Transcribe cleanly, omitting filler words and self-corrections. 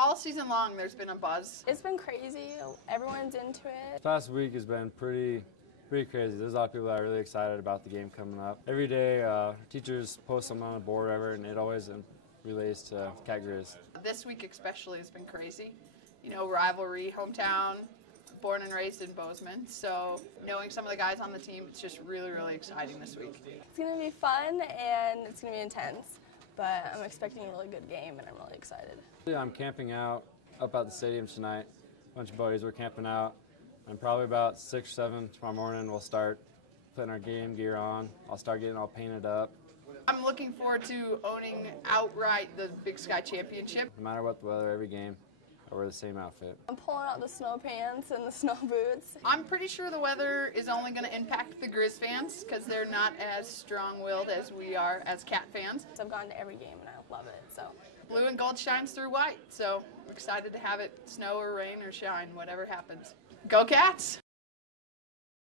all season long there's been a buzz. It's been crazy. Everyone's into it. This past week has been pretty crazy. There's a lot of people that are really excited about the game coming up. Every day, teachers post something on the board or whatever, and it always relates to Cat Grizz. This week especially has been crazy. You know, rivalry, hometown, born and raised in Bozeman. So knowing some of the guys on the team, it's just really exciting this week. It's going to be fun and it's going to be intense, but I'm expecting a really good game and I'm really excited. I'm camping out up at the stadium tonight. A bunch of buddies, we're camping out. And probably about 6 or 7 tomorrow morning we'll start putting our game gear on. I'll start getting all painted up. I'm looking forward to owning outright the Big Sky Championship. No matter what the weather, every game, I wear the same outfit. I'm pulling out the snow pants and the snow boots. I'm pretty sure the weather is only going to impact the Grizz fans because they're not as strong-willed as we are as Cat fans. I've gone to every game and I love it. So blue and gold shines through white, so I'm excited to have it snow or rain or shine, whatever happens. Go Cats!